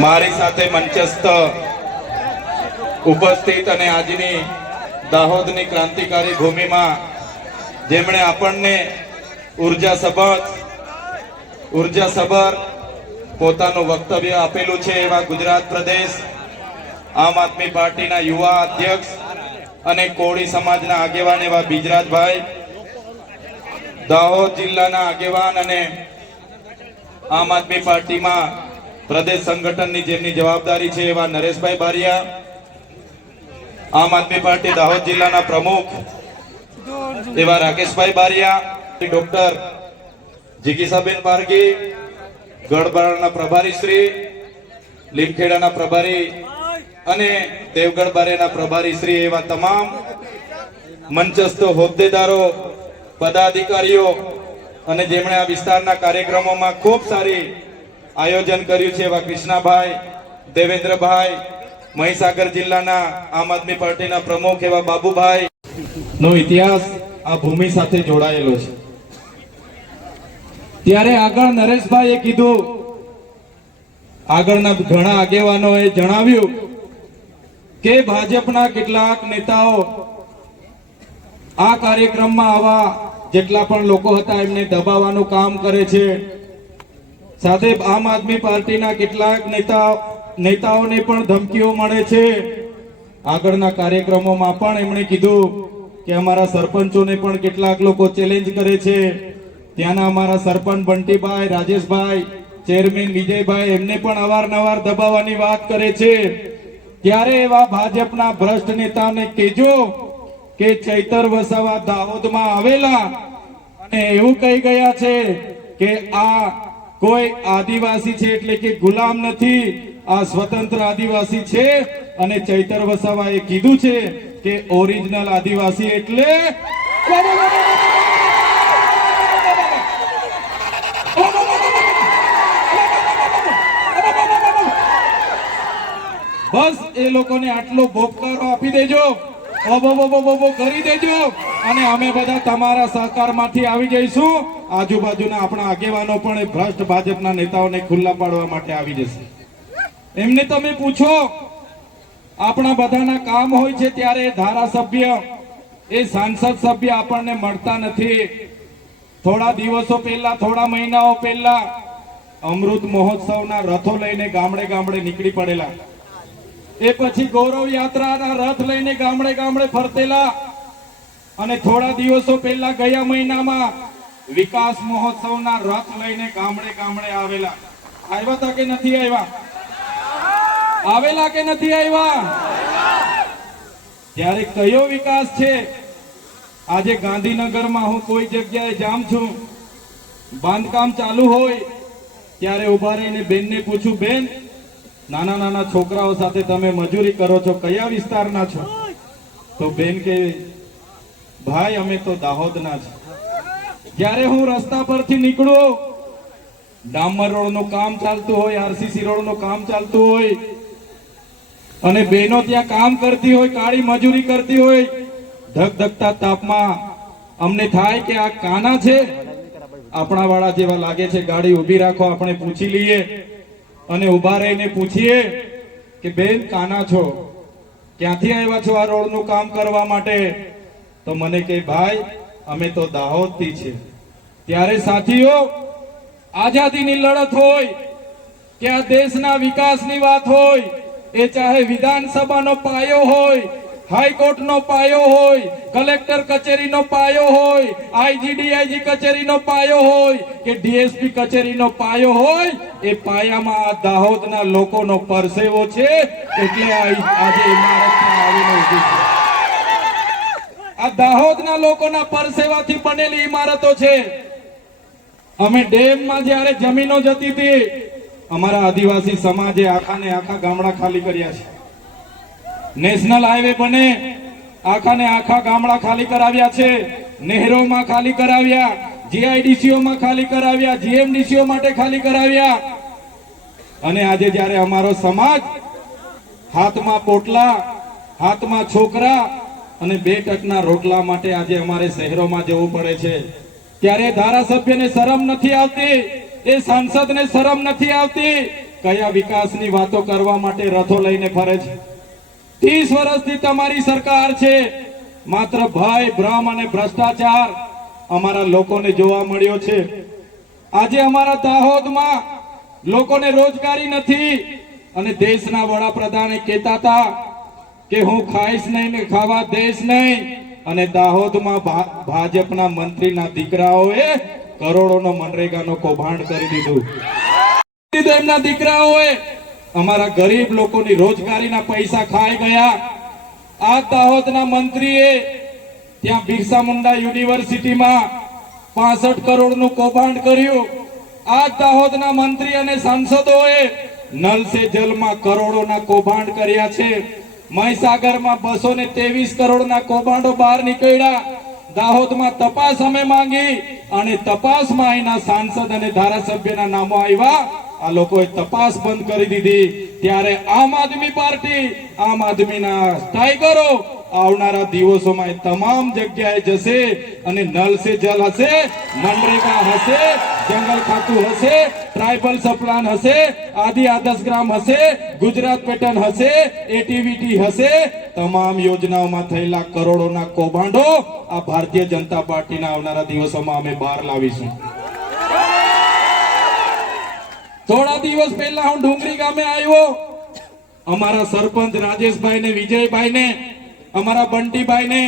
મારી સાથે મંચસ્થ ઉપસ્થિત અને આજની દાહોદની ક્રાંતિકારી ભૂમિમાં જેમણે આપણને ઉર્જા સભર ઉર્જા સભર પોતાનું વક્તવ્ય આપેલું છે એવા ગુજરાત પ્રદેશ આમ આદમી પાર્ટીના યુવા અધ્યક્ષ અને કોળી સમાજના આગેવાન એવા બીજરાજભાઈ દાહોદ જિલ્લાના આગેવાન અને આમ આદમી પાર્ટીમાં પ્રદેશ સંગઠનની જેમની જવાબદારી છે એવા નરેશભાઈ બારિયા આમ આદમી પાર્ટી દાહોદ જિલ્લાના પ્રમુખ એવા રાકેશભાઈ બારિયા ડોક્ટર જીગીસાબેન પારગી ગઢબારાના પ્રભારી શ્રી લીમખેડાના પ્રભારી અને દેવગઢ બારેના પ્રભારી શ્રી એવા તમામ મંચસ્થ હોદ્દેદારો પદાધિકારીઓ અને જેમણે આ વિસ્તારના કાર્યક્રમોમાં ખૂબ સારી આયોજન કર્યું છે એવા કૃષ્ણાભાઈ દેવેન્દ્રભાઈ મહીસાગર જિલ્લાના આમ આદમી પાર્ટીના પ્રમુખ એવા બાબુભાઈ નો ઇતિહાસ આ ભૂમિ સાથે જોડાયેલો છે ત્યારે આગળ નરેશભાઈ એ કીધું આગળના ઘણા આગેવાનો એ જણાવ્યું કે ભાજપના કેટલાક નેતાઓ આ કાર્યક્રમમાં આવા જેટલા પણ લોકો હતા એમને દબાવવાનું કામ કરે છે સાથે આમ આદમી પાર્ટીના કેટલાક નેતા નેતાઓને પણ ધમકીઓ મળે છે આગળના કાર્યક્રમોમાં પણ એમણે કીધું કે અમારા સરપંચોને પણ કેટલાક લોકો ચેલેન્જ કરે છે ત્યાંના અમારા સરપંચ બંટીભાઈ રાજેશભાઈ ચેરમેન વિજયભાઈ એમને પણ અવારનવાર દબાવવાની વાત કરે છે ત્યારે એવા ભાજપના ભ્રષ્ટ નેતાને કહેજો કે ચૈતર વસાવા દાહોદમાં આવેલા અને એવું કહી ગયા છે કે આ કોઈ આદિવાસી છે એટલે કે ગુલામ નથી આ સ્વતંત્ર આદિવાસી છે અને ચૈતર વસાવા એ કીધું છે કે ઓરિજિનલ આદિવાસી એટલે બસ એ લોકોને આટલો ભોગકારો આપી દેજો ઓબો કરી દેજો અને અમે બધા તમારા સહકારમાંથી આવી જઈશું આજુબાજુના આપણા આગેવાનો પણ ભ્રષ્ટ ભાજપના નેતાઓને ખુલ્લા પાડવા માટે આવી જશે એમને તમે પૂછો આપણા બધાના કામ હોય છે ત્યારે ધારાસભ્ય એ સાંસદ સભ્ય આપણને મળતા નથી થોડા દિવસો પહેલા થોડા મહિનાઓ પહેલા અમૃત મહોત્સવના રથો લઈને ગામડે ગામડે નીકળી પડેલા એ પછી ગૌરવ યાત્રાના રથ લઈને ગામડે ગામડે ફરતેલા અને થોડા દિવસો પહેલા ગયા મહિનામાં વિકાસ મહોત્સવ ના રથ લઈને ગામડે ગામડે આવેલા આવ્યા તા કે નથી આવ્યા આવેલા કે નથી આવ્યા ત્યારે કયો વિકાસ છે આજે ગાંધીનગરમાં હું કોઈ જગ્યાએ જામ છું બાંધકામ ચાલુ હોય ત્યારે ઉભા રહીને બેનને પૂછું બેન નાના નાના છોકરાઓ સાથે તમે મજૂરી કરો છો કયા વિસ્તારના છો તો બેન કે ભાઈ અમે તો દાહોદના છીએ જ્યારે હું રસ્તા પરથી નીકળું ડામર રોડનું કામ ચાલતું હોય આરસીસી રોડનું કામ ચાલતું હોય અને બેનો ત્યાં કામ કરતી હોય કાળી મજૂરી કરતી હોય ધક ધગધગતા તાપમાં અમને થાય કે આ કાના છે આપણા વાળા જેવા લાગે છે ગાડી ઊભી રાખો આપણે પૂછી લઈએ અને ઊભા રહીને પૂછીએ કે બેન કાના છો ક્યાંથી આવ્યા છો આ રોડનું કામ કરવા માટે તો મને કે ભાઈ અમે તો દાહોદથી છે ત્યારે સાથીઓ આઝાદીની લડત હોય કે આ દેશના વિકાસની વાત હોય એ ચાહે વિધાનસભાનો પાયો હોય હાઈકોર્ટનો પાયો હોય કલેક્ટર કચેરીનો પાયો હોય આઈજીડીઆઈજી કચેરીનો પાયો હોય કે ડીએસપી કચેરીનો પાયો હોય એ પાયામાં આ દાહોદના લોકોનો પરસેવો છે એટલે આજે ઇમારતમાં આવીને ઉભી છે આ દાહોદના લોકોના પરસેવાથી બનેલી ઇમારતો છે અમે ડેમમાં જ્યારે જમીનો જતી હતી અમારા આદિવાસી સમાજે આખાને આખા ગામડા ખાલી કર્યા છે નેશનલ હાઈવે બને આખાને આખા ગામડા ખાલી કરાવ્યા છે નહેરોમાં ખાલી કરાવ્યા જીઆઈડીસીઓમાં ખાલી કરાવ્યા જીએમડીસીઓ માટે ખાલી કરાવ્યા અને આજે જયારે અમારો સમાજ હાથમાં પોટલા હાથમાં છોકરા અને બે ટકના રોટલા માટે આજે અમારે શહેરોમાં જવું પડે છે ત્યારે ધારાસભ્યને શરમ નથી આવતી એ સાંસદને શરમ નથી આવતી કયા વિકાસની વાતો કરવા માટે રથો લઈને ફરે છે ત્રીસ વર્ષથી તમારી સરકાર છે માત્ર ભય ભ્રમ અને ભ્રષ્ટાચાર અમારા લોકોને જોવા મળ્યો છે આજે અમારા દાહોદમાં લોકોને રોજગારી નથી અને દેશના વડાપ્રધાને કહેતા હતા કે હું ખાઈશ નહીં ને ખાવા દઈશ નહીં અને દાહોદમાં ભાજપના મંત્રીના દીકરાઓએ કરોડોનો મનરેગાનો કૌભાંડ કરી દીધું દીધું એમના દીકરાઓએ અમારા ગરીબ લોકોની રોજગારીના પૈસા ખાઈ ગયા આ દાહોદના મંત્રીએ ત્યાં બિરસા મુંડા યુનિવર્સિટીમાં પાસઠ કરોડનું કૌભાંડ કર્યું આ દાહોદના મંત્રી અને સાંસદોએ નલ સે જલમાં કરોડોના કૌભાંડ કર્યા છે મહીસાગરમાં બસો ને ત્રેવીસ ના કૌભાંડો બહાર નીકળ્યા દાહોદમાં તપાસ અમે માંગી અને તપાસમાં અહીંના સાંસદ અને ધારાસભ્યના નામો આવ્યા આ લોકોએ તપાસ બંધ કરી દીધી ત્યારે આમ આદમી પાર્ટી આમ આદમીના ટાઈગરો આવનારા દિવસોમાં તમામ જગ્યાએ જશે અને નલ સે જલ હશે મનરેગા હશે જંગલ ખાતું હશે ટ્રાઇબલ સપ્લાન હશે આદિ આદર્શ ગ્રામ હશે ગુજરાત પેટર્ન હશે એટીવીટી હશે તમામ યોજનાઓમાં થયેલા કરોડોના કૌભાંડો આ ભારતીય જનતા પાર્ટીના આવનારા દિવસોમાં અમે બહાર લાવીશું થોડા દિવસ પહેલા હું ડુંગરી ગામે આવ્યો અમારા સરપંચ રાજેશભાઈ ને વિજયભાઈ ને અમારા બંટીભાઈ ને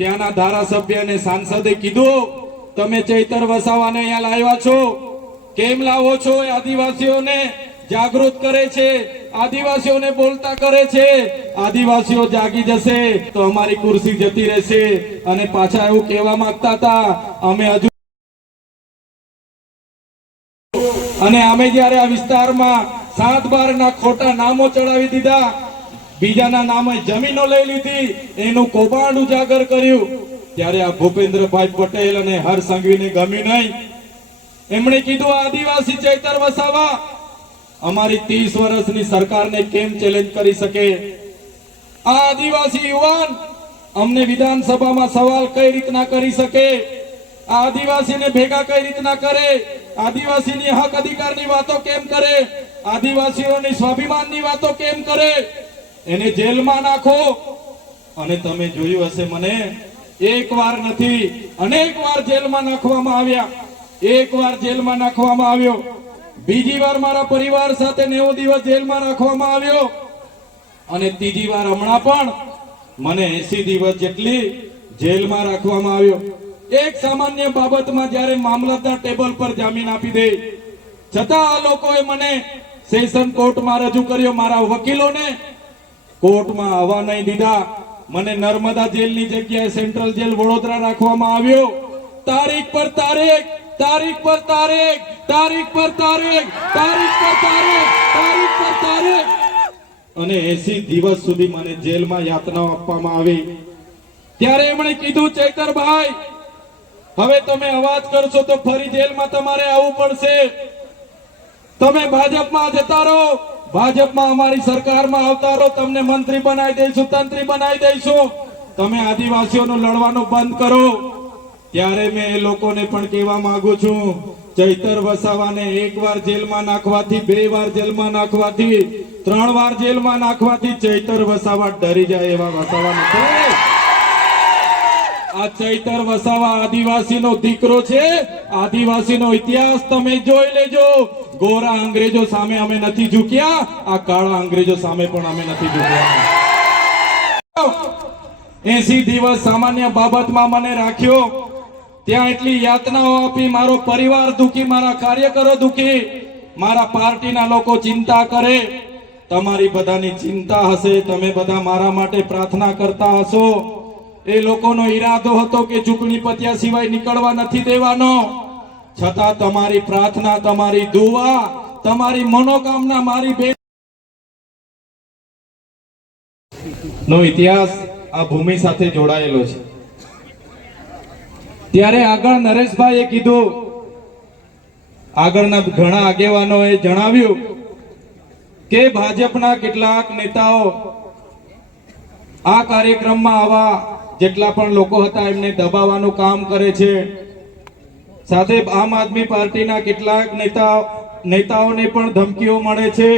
ત્યાંના ધારાસભ્ય અને સાંસદે કીધું તમે ચૈતર વસાવાને અહીંયા લાવ્યા છો કેમ લાવો છો આદિવાસીઓને જાગૃત કરે છે આદિવાસીઓને બોલતા કરે છે આદિવાસીઓ જાગી જશે તો અમારી કુર્સી જતી રહેશે અને પાછા એવું કહેવા માંગતા હતા અમે હજુ અને અમે જ્યારે આ વિસ્તારમાં સાત બાર ના ખોટા નામો ચડાવી દીધા બીજાના નામે જમીનો લઈ લીધી એનું કૌભાંડ ઉજાગર કર્યું ત્યારે આ ભૂપેન્દ્રભાઈ પટેલ અને હર સંઘવીને ગમ્યું નહીં એમણે કીધું આદિવાસી ચેતર વસાવા અમારી ત્રીસ વર્ષની સરકારને કેમ ચેલેન્જ કરી શકે આ આદિવાસી યુવાન અમને વિધાનસભામાં સવાલ કઈ રીતના કરી શકે આ આદિવાસીને ભેગા કઈ રીતના કરે આદિવાસીની હક અધિકારની વાતો કેમ કરે આદિવાસીઓની સ્વાભિમાનની વાતો કેમ કરે એને જેલમાં નાખો અને તમે જોયું હશે મને એક વાર નથી અનેક વાર જેલમાં નાખવામાં આવ્યા એક વાર જેલમાં નાખવામાં આવ્યો બીજી વાર મારા પરિવાર સાથે નેવું દિવસ જેલમાં રાખવામાં આવ્યો અને ત્રીજી વાર હમણાં પણ મને એસી દિવસ જેટલી જેલમાં રાખવામાં આવ્યો એક સામાન્ય બાબતમાં જ્યારે મામલતદાર ટેબલ પર જામીન આપી દે છતાં આ લોકોએ મને સેશન કોર્ટમાં રજૂ કર્યો મારા વકીલોને કોર્ટમાં આવવા નહીં દીધા મને નર્મદા જેલની જગ્યાએ સેન્ટ્રલ જેલ વડોદરા રાખવામાં આવ્યો તારીખ પર તારીખ તારીખ પર તારીખ તારીખ પર તારીખ તારીખ પર તારીખ તારીખ પર તારીખ અને 80 દિવસ સુધી મને જેલમાં યાતનાઓ આપવામાં આવી ત્યારે એમણે કીધું ચૈતરભાઈ હવે તમે અવાજ કરશો તો ફરી જેલમાં તમારે આવવું પડશે તમે ભાજપમાં જતા રહો ભાજપમાં અમારી સરકારમાં આવતારો તમને મંત્રી બનાવી દઈશું તંત્રી બનાવી દઈશું તમે આદિવાસીઓનું લડવાનું બંધ કરો ત્યારે મેં એ લોકોને પણ કહેવા માંગુ છું ચૈતર વસાવાને એક વાર જેલમાં નાખવાથી બે વાર જેલમાં નાખવાથી ત્રણ વાર જેલમાં નાખવાથી ચૈતર વસાવા ડરી જાય એવા વસાવા નથી આ ચૈતર વસાવા આદિવાસીનો દીકરો છે આદિવાસીનો ઇતિહાસ તમે જોઈ લેજો ગોરા અંગ્રેજો સામે અમે નથી ઝૂક્યા આ કાળા અંગ્રેજો સામે પણ અમે નથી ઝૂક્યા એસી દિવસ સામાન્ય બાબતમાં મને રાખ્યો ત્યાં એટલી યાતનાઓ આપી મારો પરિવાર દુખી મારા કાર્યકરો દુખી મારા પાર્ટીના લોકો ચિંતા કરે તમારી બધાની ચિંતા હશે તમે બધા મારા માટે પ્રાર્થના કરતા હશો એ લોકોનો ઈરાદો હતો કે ચૂંટણી પત્યા સિવાય નીકળવા નથી દેવાનો છતાં તમારી પ્રાર્થના તમારી દુવા તમારી મનોકામના મારી બે નો ઇતિહાસ આ ભૂમિ સાથે જોડાયેલો છે ત્યારે આગળ નરેશભાઈએ કીધું આગળના ઘણા આગેવાનોએ જણાવ્યું કે ભાજપના કેટલાક નેતાઓ આ કાર્યક્રમમાં આવા જેટલા પણ લોકો હતા એમને દબાવવાનું કામ કરે છે સાથે આમ આદમી પાર્ટીના કેટલાક નેતા નેતાઓને પણ ધમકીઓ મળે છે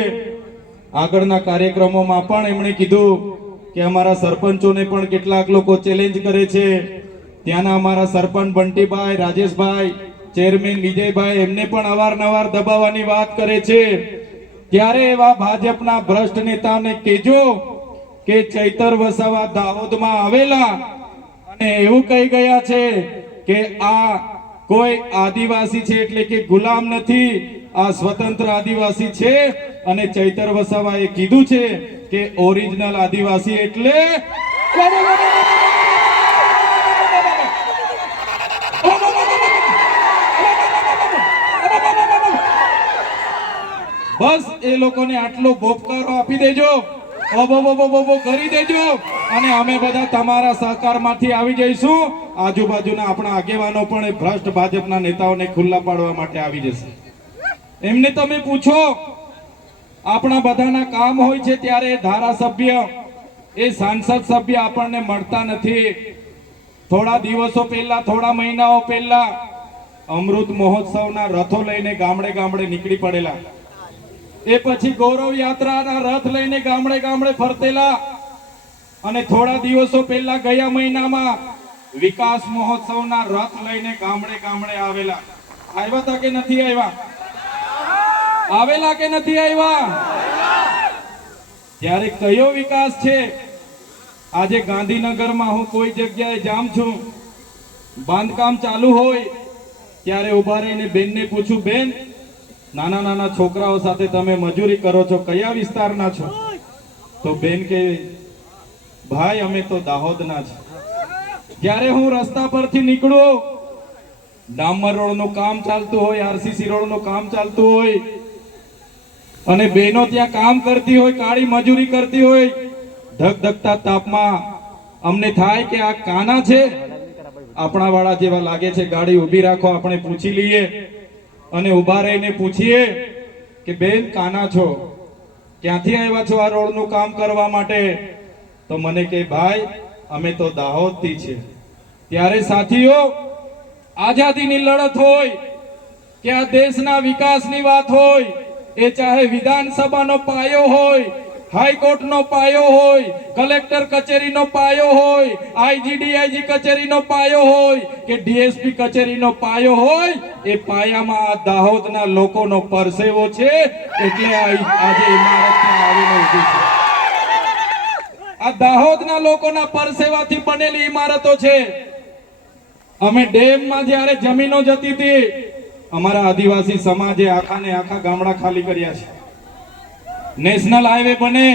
આગળના કાર્યક્રમોમાં પણ એમણે કીધું કે અમારા સરપંચોને પણ કેટલાક લોકો ચેલેન્જ કરે છે ત્યાંના અમારા સરપંચ બંટીભાઈ રાજેશભાઈ ચેરમેન વિજયભાઈ એમને પણ અવારનવાર દબાવવાની વાત કરે છે ત્યારે એવા ભાજપના ભ્રષ્ટ નેતાને કેજો કે ચૈતર વસાવા દાહોદમાં આવેલા અને એવું કહી ગયા છે કે આ કોઈ આદિવાસી છે એટલે કે ગુલામ નથી આ સ્વતંત્ર આદિવાસી છે અને ચૈતર વસાવા એ કીધું છે કે ઓરિજિનલ આદિવાસી એટલે બસ એ લોકોને આટલો ભોપકારો આપી દેજો ઓબો કરી દેજો અને અમે બધા તમારા સહકારમાંથી આવી જઈશું આજુબાજુના આપણા આગેવાનો પણ ભ્રષ્ટ ભાજપના નેતાઓને ખુલ્લા પાડવા માટે આવી જશે એમને તમે પૂછો આપણા બધાના કામ હોય છે ત્યારે ધારાસભ્ય એ સાંસદ સભ્ય આપણને મળતા નથી થોડા દિવસો પહેલા થોડા મહિનાઓ પહેલા અમૃત મહોત્સવના રથો લઈને ગામડે ગામડે નીકળી પડેલા એ પછી ગૌરવ યાત્રાના રથ લઈને ગામડે ગામડે ફરતેલા અને થોડા દિવસો પહેલા ગયા મહિનામાં વિકાસ મહોત્સવના રથ લઈને ગામડે ગામડે આવેલા આવ્યા હતા કે નથી આવ્યા આવેલા કે નથી આવ્યા ત્યારે કયો વિકાસ છે આજે ગાંધીનગરમાં હું કોઈ જગ્યાએ જામ છું બાંધકામ ચાલુ હોય ત્યારે ઉભા રહીને બેનને પૂછું બેન નાના નાના છોકરાઓ સાથે તમે મજૂરી કરો છો કયા વિસ્તારના છો તો બેન કે ભાઈ અમે તો દાહોદના છે જ્યારે હું રસ્તા પરથી નીકળું ડામર રોડ નું કામ ચાલતું હોય આરસીસી રોડ નું કામ ચાલતું હોય અને બહેનો ત્યાં કામ કરતી હોય કાળી મજૂરી કરતી હોય ધક ધકતા તાપમાં અમને થાય કે આ કાના છે આપણા વાળા જેવા લાગે છે ગાડી ઉભી રાખો આપણે પૂછી લઈએ અને ઊભા રહીને પૂછીએ કે બેન કાના છો ક્યાંથી આવ્યા છો આ રોડનું કામ કરવા માટે તો મને કે ભાઈ અમે તો દાહોદથી છે ત્યારે સાથીઓ આઝાદીની લડત હોય કે આ દેશના વિકાસની વાત હોય એ ચાહે વિધાનસભાનો પાયો હોય હાઈકોર્ટનો પાયો હોય કલેક્ટર કચેરીનો પાયો હોય આઈજી આઈજીડીઆઈજી કચેરીનો પાયો હોય કે ડીએસપી કચેરીનો પાયો હોય એ પાયામાં આ દાહોદના લોકોનો પરસેવો છે એટલે આજે ઇમારતમાં આવીને ઊભી છે આ દાહોદના લોકોના પરસેવાથી બનેલી ઇમારતો છે અમે ડેમમાં જ્યારે જમીનો જતી હતી અમારા આદિવાસી સમાજે આખાને આખા ગામડા ખાલી કર્યા છે નેશનલ હાઈવે બને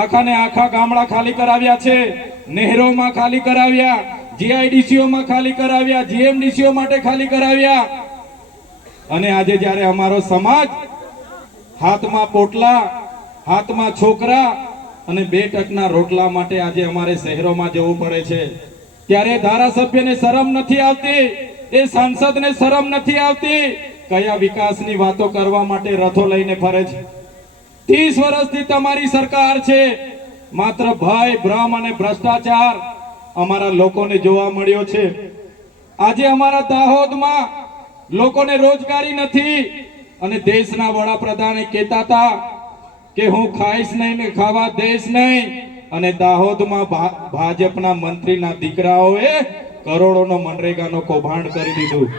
આખા ને આખા ગામડા ખાલી કરાવ્યા છે નહેરોમાં ખાલી કરાવ્યા જીઆઈડીસીઓમાં ખાલી કરાવ્યા જીએમડીસીઓ માટે ખાલી કરાવ્યા અને આજે જ્યારે અમારો સમાજ હાથમાં પોટલા હાથમાં છોકરા અને બે ટકના રોટલા માટે આજે અમારે શહેરોમાં જવું પડે છે ત્યારે ધારાસભ્યને શરમ નથી આવતી એ સાંસદને શરમ નથી આવતી કયા વિકાસની વાતો કરવા માટે રથો લઈને ફરે છે ત્રીસ વર્ષથી તમારી સરકાર છે માત્ર ભય ભ્રમ અને ભ્રષ્ટાચાર અમારા લોકોને જોવા મળ્યો છે આજે અમારા દાહોદમાં લોકોને રોજગારી નથી અને દેશના વડાપ્રધાને કહેતા હતા કે હું ખાઈશ નહીં ને ખાવા દઈશ નહીં અને દાહોદમાં ભાજપના મંત્રીના દીકરાઓએ કરોડોનો મનરેગાનો કૌભાંડ કરી દીધું